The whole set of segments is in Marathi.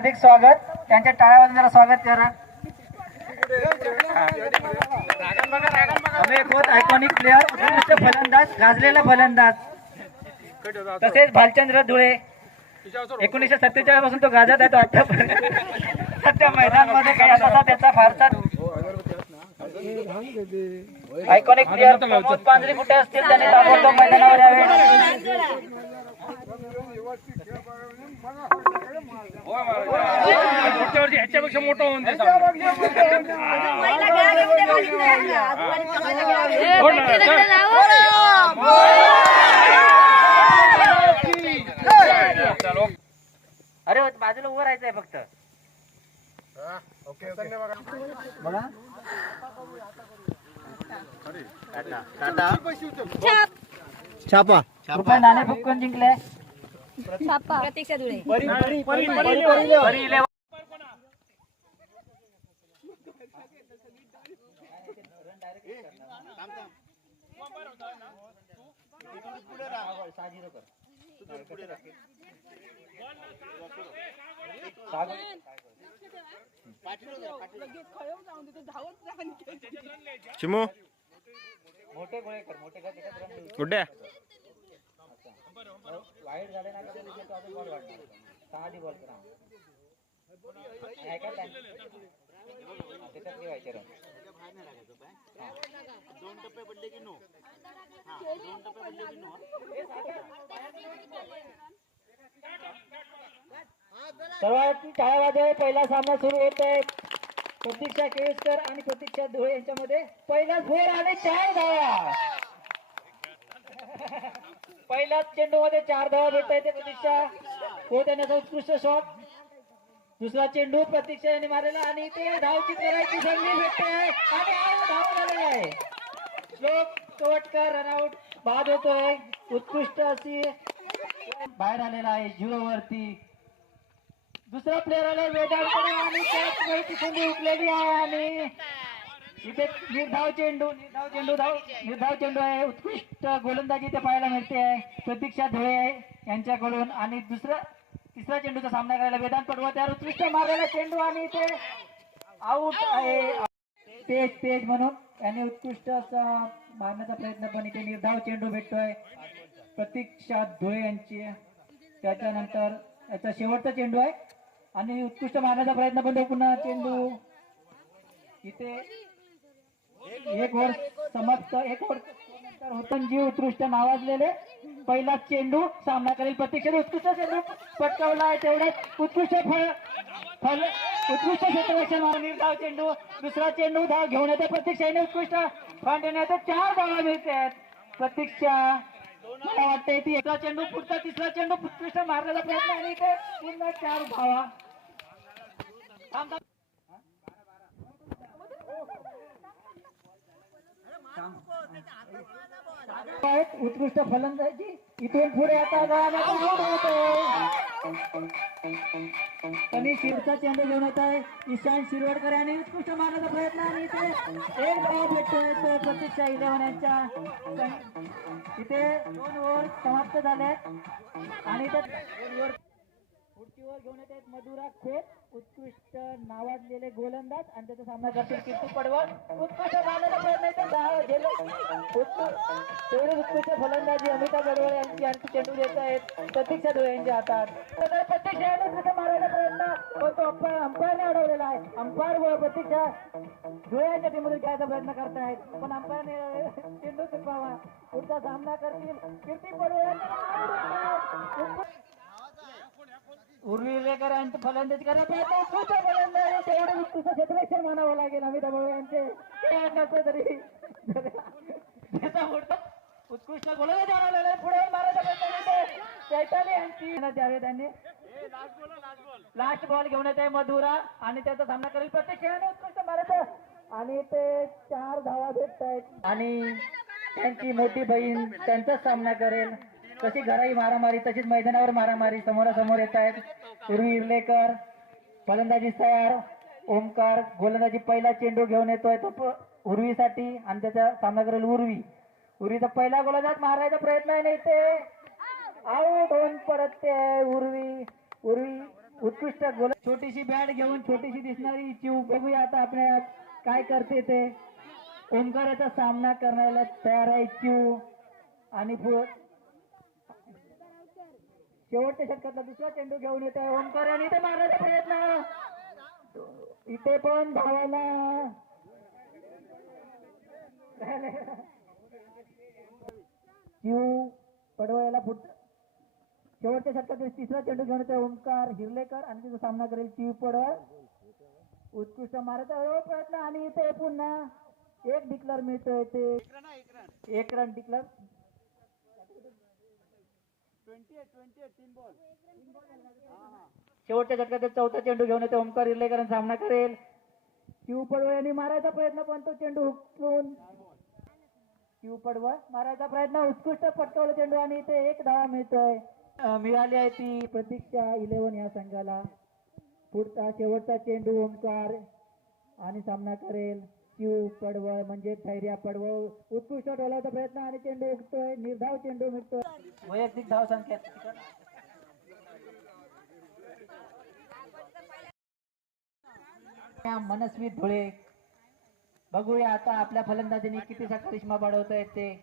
हार्दिक स्वागत. त्यांच्या टाळ्या वाजवणारा स्वागत करा. एक होत आयकॉनिक प्लेअर, उत्कृष्ट फलंदाज, गाजलेला फलंदाज, तसेच भालचंद्र धुळे 1947 पासून तो गाजत आहे. तो आतापर्यंत सध्या मैदानामध्ये काही असा त्याचा फारसा आयकॉनिक प्लेअर प्रमोद पांजरी कुठे असतील त्यांनी ताबडतोब मैदानावर यावे. ह्याच्यापेक्षा मोठं होऊन अरे बाजूला उभं राहायचंय फक्त. बघा छापा रुपये नाणे फुटकून जिंकले. प्रतीक्षा धुळे. चिमू मोठे गोळे कर, मोठे कर, गुड्ड्या वाईट झाले ना कधी तो अजून बॉल वाढणार. साधी बॉल करा. ऐका काय त्याच्यात ठेवायचे रन. दोन टप्पे पडले की नो. दोन टप्पे पडले की नो. सर्वात टाळ्या वाजवा. पहिला सामना सुरू होत आहे. प्रतीक्षा केळकर आणि प्रतीक्षा धुळे यांच्यामध्ये पहिला गोल आणि 4 धावा. पहिल्याच चेंडू मध्ये 4 धावा भेटत आहे. प्रतीक्षा हो देण्याचा उत्कृष्ट शॉट. दुसरा चेंडू प्रतीक्षा यांनी मारलेला आणि ते धावची करायची संधी भेटते आणि धाव झालेला आहे. श्लोक कवटकर रनआउट बाद होतोय. उत्कृष्ट अशी बाहेर आलेला आहे 0 वरती. दुसरा प्लेअर आला वेदांकडे आणि त्याच वेळी ती संधी उठलेली आहे आणि इथे निर्धाव चेंडू आहे. उत्कृष्ट गोलंदाजी इथे पाहायला मिळते आहे प्रतीक्षा धुळे यांच्याकडून. आणि तिसरा चेंडूचा सामना करायला वेदांत पटवा त्यावर उत्कृष्ट मारलेला चेंडू आणि इथे आउट आहे तेज म्हणून यांनी उत्कृष्ट असा मारण्याचा प्रयत्न, पण इथे निर्धाव चेंडू भेटतोय प्रतीक्षा धुळे यांची. त्याच्यानंतर याचा शेवटचा चेंडू आहे आणि उत्कृष्ट मारण्याचा प्रयत्न, पण पुन्हा चेंडू इथे एक ओव्हर समाप्त. एक ओव्हर होतनजी उत्कृष्ट नावाजलेले पहिला चेंडू सामना करेल प्रतीक्षा. उत्कृष्ट चेंडू पटकावला आहे. तेवढ्यात उत्कृष्ट क्षेत्ररक्षण निर्धाव चेंडू. दुसरा चेंडू धाव घेऊन येते प्रतीक्षाने. उत्कृष्ट फॉन्ट येण्यात 4 धावा मिळते आहेत. प्रतीक्षा मला वाटते ती एका चेंडू पुढचा तिसरा चेंडू उत्कृष्ट मारण्याचा प्रयत्न आणि इथे पुन्हा 4 धावा. उत्कृष्ट फलंदाजी इथून पुढे आता कमी शिरचा चेंडू घेऊन येत आहे ईशान शिरवडकर यांनी. उत्कृष्ट मारण्याचा प्रयत्न आणि इथे एक धाव भेटतोय प्रतीक्षा 11 यांच्या. इथे 2 ओव्हर समाप्त झाले आणि इथे 2 ओव्हर पुढची ओव्हर घेऊन येत आहेत मधुरा खोत. उत्कृष्ट नावाजलेले गोलंदाज आणि त्याचा सामना करतील कीर्ती पडवळ. उत्कृष्ट मारण्याचा प्रयत्न तेवढी उत्कृष्ट फलंदाजी अमिता पडवळ यांची आणि चेंडू देत आहेत प्रतीक्षा धुळे यांच्या हातात. प्रतीक्षा यांनी मारायचा प्रयत्न, पण तो अंपायरने अडवलेला आहे. अंपायर व प्रतीक्षा धुळे यांच्या टीममधून खेळायचा प्रयत्न करतायत, पण अंपायरने चेंडू चुकवावा. पुढचा सामना करतील कीर्ती पडवळ. उर्विलेकर यांचं फलंदाजी करायला उत्कृष्ट फलंदाजी तेवढे उत्कृष्ट क्षेत्ररक्षण मानावं लागेल अमिताभ यांचे. तरी उत्कृष्ट गोलंदाज आणलेला पुढे मारायचा प्रयत्न चैताली यांची द्यावे. त्यांनी लास्ट बॉल घेऊन येते मधुरा आणि त्याचा सामना करेल प्रत्येक उत्कृष्ट मारायचं आणि ते 4 धावा भेटत आहेत आणि त्यांची मोठी बहीण त्यांचाच सामना करेल. तशी घराई मारामारी तशीच मैदानावर मारामारी समोरासमोर येत आहेत. उर्वी इर्लेकर फलंदाजी तयार. ओमकार गोलंदाजी पहिला चेंडू घेऊन येतोय तो उर्वीसाठी आणि त्याचा सामना करेल उर्वीचा पहिला गोलंदाज मारायचा प्रयत्न आहे. नाही ते आउट होऊन परत ते उर्वी उत्कृष्ट गोल छोटीशी बॅट घेऊन छोटीशी दिसणारी चिव बघूया आता आपल्या काय करते ते. ओंकाराचा सामना करण्याला तयार आहे चिव आणि शेवटच्या षटकातला दुसरा चेंडू घेऊन येत आहे ओंकार आणि इथे मारण्याचा प्रयत्न. इथे पण धावायला चिव पडवळ्याला शेवटच्या षटकात तिसरा चेंडू घेऊन येतो ओंकार हिरलेकर आणि तिचा सामना करेल चिव पडवळ. उत्कृष्ट मारायचा प्रयत्न आणि इथे पुन्हा एक डिक्लर मिळतोय ते एक रन डिक्लर. शेवटच्या षटकात चौथा चेंडू घेऊन येतो ओंकार हिरलेकर सामना करेल चिव पडवळ यांनी मारायचा प्रयत्न पण तो चेंडू हुकून चिव पडवळ मारायचा प्रयत्न उत्कृष्ट पटकावला चेंडू आणि इथे एक धावा मिळतोय. मिळाली आहे ती प्रतीक्षा 11 या संघाला. पुढचा शेवटचा चेंडू ओंकार आणि सामना करेल चिव पडवळ म्हणजे थैर्या पडवळ. उत्कृष्ट डोलाचा प्रयत्न आणि चेंडू उगतोय निर्धाव चेंडू मिळतोय. वैयक्तिक धाव संख्या मनस्वी धुळे. बघूया आता आपल्या फलंदाजीने कितीचा करिश्मा वाढवता येते.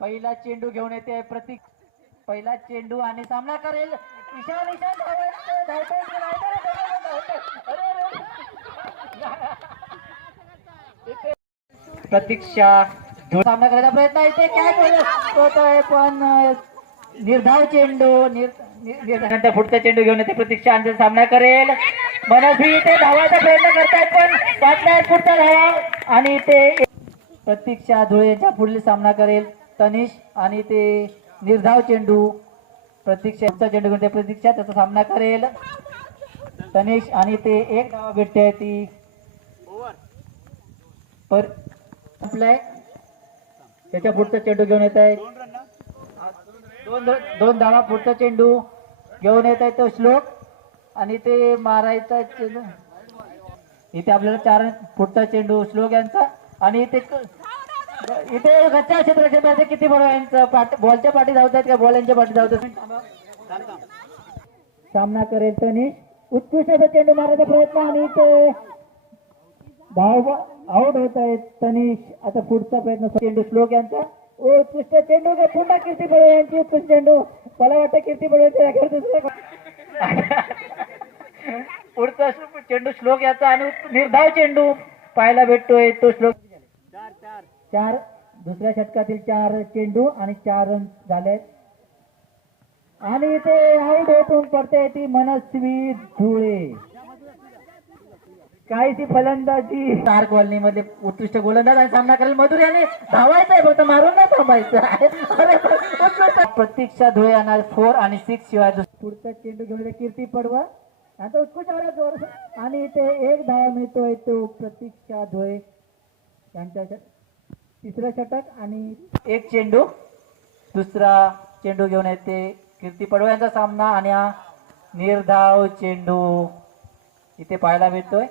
पहिला चेंडू घेऊन येते प्रतीक. पहिला चेंडू आणि सामना करेल ईशान. प्रतीक्षा सामना करायचा प्रयत्न इथे काय होतोय पण निर्धाव चेंडू नंतर पुढचा चेंडू घेऊन येते प्रतीक्षा आणि सामना करेल मनस्वी. इथे धावायचा प्रयत्न करतायत पण वाटलाय पुढचा धावा आणि ते प्रतीक्षा धुळेच्या पुढील सामना करेल तनिष आणि ते निर्धाव चेंडू प्रतीक्षा चेंडू घेऊन प्रतीक्षा त्याचा सामना करेल तनिष आणि ते एक धावा भेटते ती पर त्याच्या पुढचा चेंडू घेऊन येत आहे दोन धावा. पुढचा चेंडू घेऊन येत आहे तो श्लोक आणि ते मारायचा चेंडू इथे आपल्याला 4 पुढचा चेंडू श्लोक यांचा आणि इथे गच्चा क्षेत्रामध्ये किती बरोबर यांचं बॉलच्या पाठी धावतात का बॉल यांच्या पाठी धावतात. सामना करेल तनिष. उत्कृष्ट चेंडू मारायचा प्रयत्न आणि ते धाव आउट होत आहे तनिष. आता पुढचा प्रयत्न चेंडू श्लोक यांचा. उत्कृष्ट चेंडू पुन्हा कीर्ती पडवळ यांची उत्कृष्ट चेंडू. मला वाटतं कीर्ती पडवळच्या पुढचा चेंडू श्लोक याचा आणि निर्धाव चेंडू पाहायला भेटतोय तो श्लोक. 4 दुसऱ्या षटकातील 4 चेंडू आणि 4 रन झाले आणि इथे आउट होऊन पडते ती मनस्वी धुळे. काहीशी फलंदाजी स्टार कॉलनी मध्ये उत्कृष्ट गोलंदाज आणि सामना करेल मधुर याने धावायचं आहे फक्त मारून नाही थांबायचं. प्रतीक्षा धुळे यांना 4 आणि 6 शिवाय पुढचा चेंडू घेऊन कीर्ती पडवळ आता उत्कृष्ट जोर आणि इथे एक धावा मिळतोय तो प्रतीक्षा धुळे यांच्या तिसरं षटक आणि एक चेंडू. दुसरा चेंडू घेऊन येते कीर्ती पडवळ यांचा सामना आणि हा निर्धाव चेंडू इथे पाहायला मिळतोय.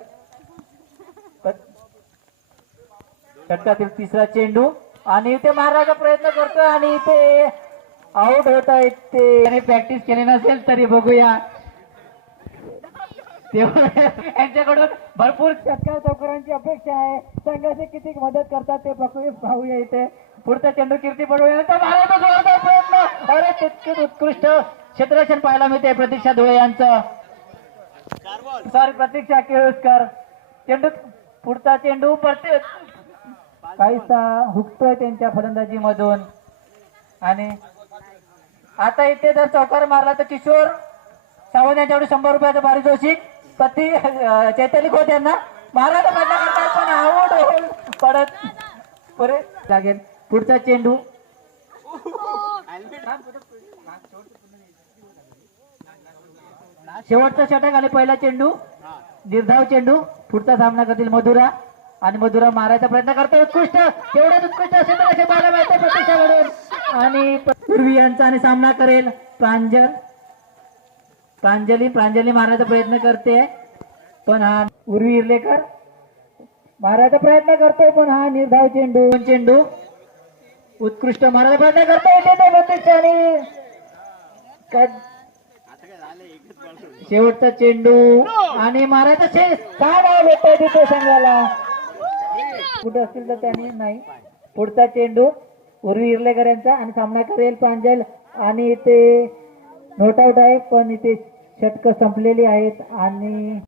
षटकातील तिसरा चेंडू आणि इथे मारण्याचा प्रयत्न करतोय आणि इथे आउट होत आहेत ते. प्रॅक्टिस केली नसेल तरी बघूया यांच्याकडून भरपूर षटकार चौकरांची अपेक्षा आहे. संघाचे किती मदत करतात ते पाहूया. इथे पुढचा चेंडू कीर्ती पडवळ यांचा मारायचा जोरदार प्रयत्न. अरे तितकेच उत्कृष्ट क्षेत्ररक्षण पाहायला मिळते प्रतीक्षा धुळे यांचं. सॉरी प्रतीक्षा केळुसकर. चेंडू पुढचा चेंडू परत काहीसा हुकतोय त्यांच्या फलंदाजी मधून आणि आता इथे जर चौकार मारला तर किशोर सावंत यांच्याकडे 100 रुपयाचं पारितोषिक. पती चैताली खोत यांना मारायचा प्रयत्न करतात पण आउट होऊन पडत पुरे लागेल. पुढचा चेंडू शेवटचा षटक आणि पहिला चेंडू निर्धाव चेंडू. पुढचा सामना करतील मधुरा आणि मधुरा मारायचा प्रयत्न करतो. उत्कृष्ट तेवढ्याच उत्कृष्ट असेल तर असे पाहायला मिळते प्रतीक्षाकडून आणि पूर्वी यांचा आणि सामना करेल प्रांजली मारण्याचा प्रयत्न करते पण हा उर्वी इर्लेकर मारायचा प्रयत्न करतोय पण हा निर्धाव चेंडू उत्कृष्ट मारायचा प्रयत्न करतोय प्रतीक्षा आणि शेवटचा चेंडू आणि मारायचा काय नाव भेटतंय तिथे संघाला कुठे असतील तर त्यांनी नाही. पुढचा चेंडू उर्वी इर्लेकर यांचा आणि सामना करेल प्रांजल आणि इथे नोट आउट आहे पण इथे षटकं संपलेली आहेत आणि